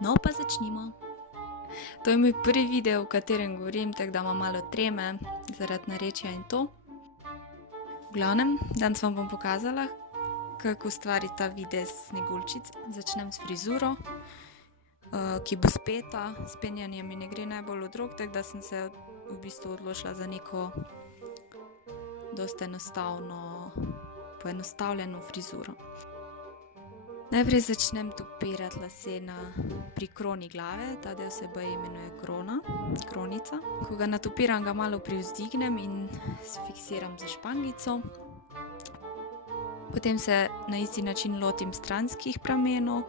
No, pa začnimo. To je moj prvi video, v katerem govorim, tako da imam malo treme zaradi narečja in to. V glavnem, danes vam bom pokazala, kako ustvariti ta videz Sneguljčic. Začnem s frizuro, ki bo speta. S penjanjem mi ne gre najbolj od rok, tako da sem se v bistvu odločila za neko dosti poenostavljeno frizuro. Najprej začnem tupirati lase pri kroni glave, ta del se baje imenuje kronica. Ko ga natupiram, ga malo privzdignem in fiksiram z špangico. Potem se na isti način lotim stranskih pramenov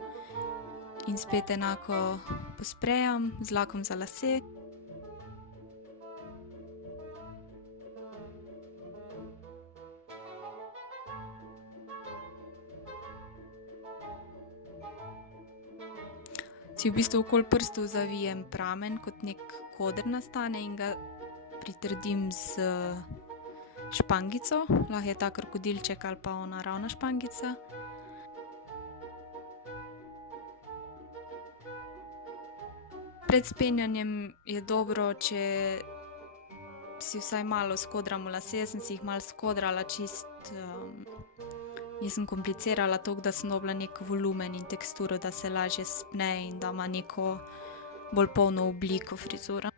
in spet enako posprejam z lakom za lase. Si v bistvu okoli prstov zavijem pramen, kot nek koder nastane in ga pritrdim s špangico. Lahko je ta krokodilček ali pa ona ravna špangica. Pred spenjanjem je dobro, če si vsaj malo skodramo lase. Jaz sem si jih malo skodrala, nisem komplicirala toliko, da sem dobila nek volumen in teksturo, da se lažje spne in da ima neko bolj polno obliko frizura.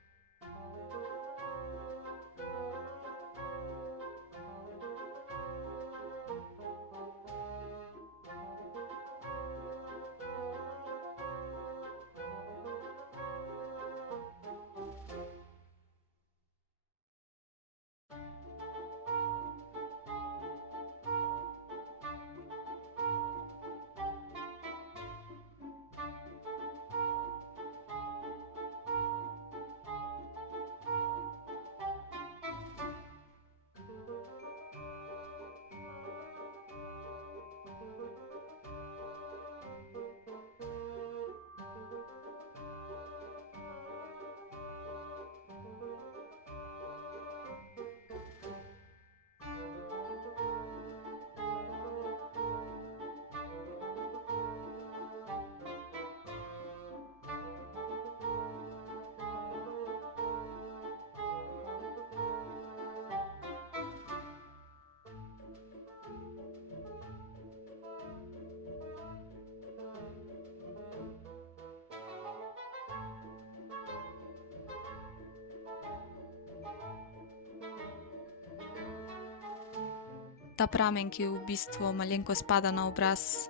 Ta pramen, ki v bistvu malenkost spada na obraz,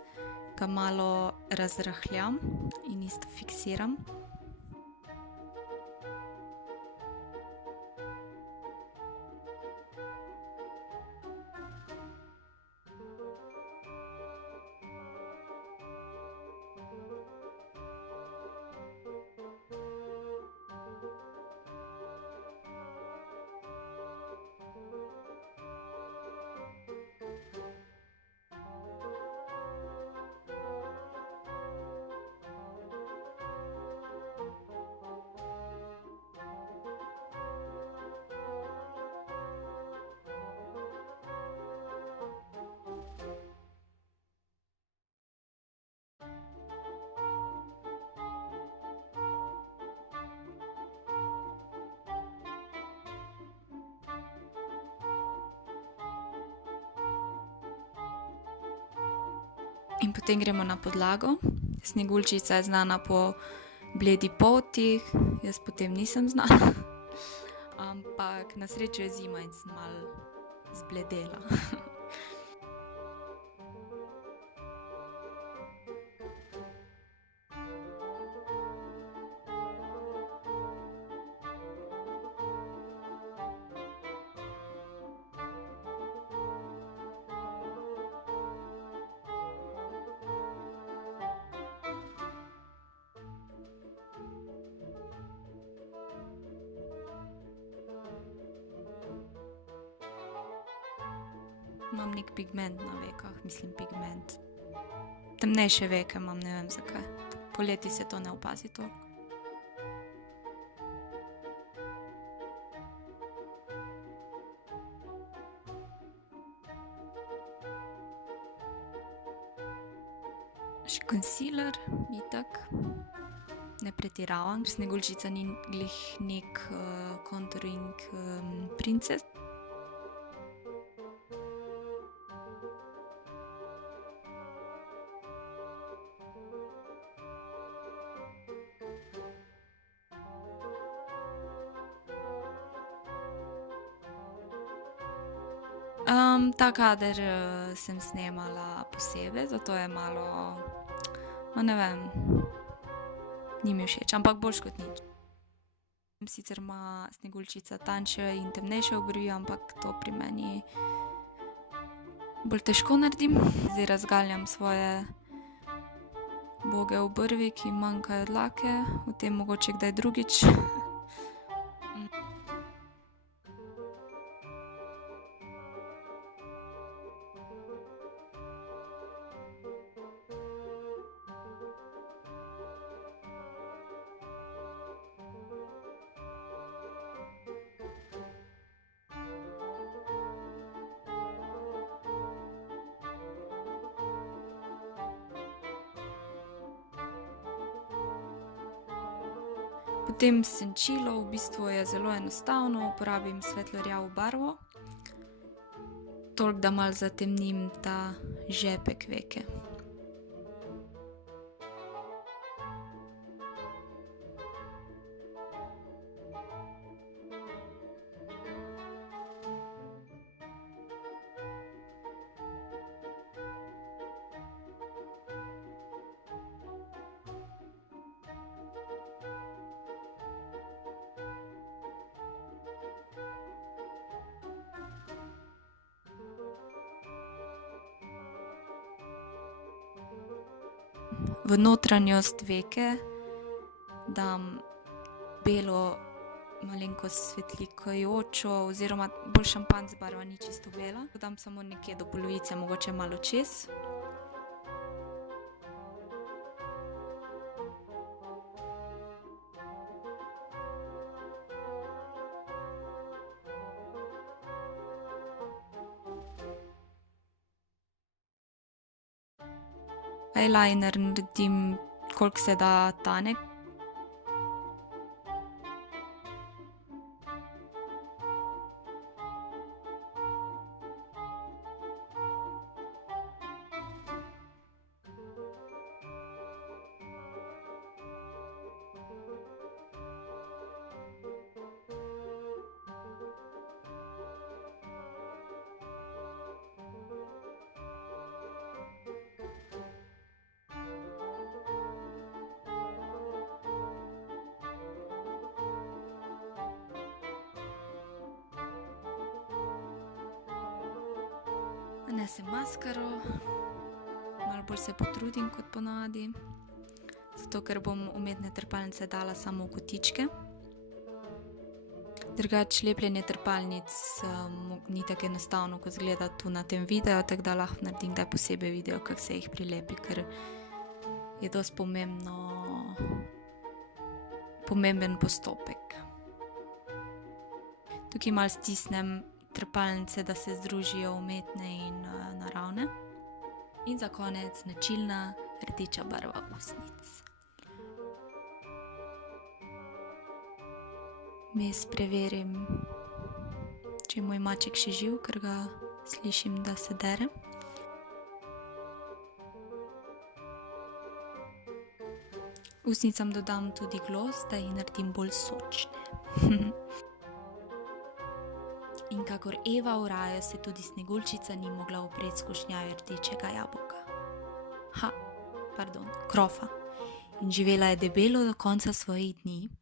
ga malo razrahljam in isto fiksiram. In potem gremo na podlago. Sneguljčica je znana po bledi polti, jaz potem nisem znana. Ampak na srečo je zima in sem malo zbledela. Imam nek pigment na vekah, pigment. Temnejše veke imam, ne vem zakaj. Poleti se to ne opazi toliko. Še concealer, itak. pretiravam, ker Sneguljčica ni glih nek contouring princes. Ta kader sem snemala posebej, zato je malo, ne vem, ni mi všeč, ampak boljš kot nič. Sicer ima Sneguljčica tanjše in temnejše obrvi, ampak to pri meni bolj težko naredim. Zdaj razgaljam svoje uboge obrvi, ki manjkajo dlake, o tem mogoče kdaj drugič. Potem senčilo, v bistvu je zelo enostavno, uporabim svetlo rjavo barvo, toliko, da malo zatemnim ta žepek veke. V notranjost veke dam belo, malenkost svetlikajočo oziroma bolj šampanjc barva, ni čisto bela. Dam samo nekje do polovice, mogoče malo čez. Eyeliner naredim, koliko se da tanek. Nanesem maskaro, malo bolj se potrudim kot ponavadi, zato ker bom umetne trepalnice dala samo v kotičke. Drugače lepljenje trepalnic ni tako enostavno, kot izgleda tu na tem videu, tako da lahko naredim kdaj posebej video, kako se jih prilepi, ker je dosti pomemben postopek. Tukaj malo stisnem trepalnice, da se združijo umetne in naravne. In za konec značilna rdeča barva ustnic. Vmes preverim, če je moj maček še živ, ker ga slišim, da se dere. Ustnicam dodam tudi gloss, da jih naredim bolj sočne. In kakor Eva v raju, se tudi Sneguljčica ni mogla upreti skušnjavi rdečega jabolka. Krofa. In živela je debelo do konca svojih dni.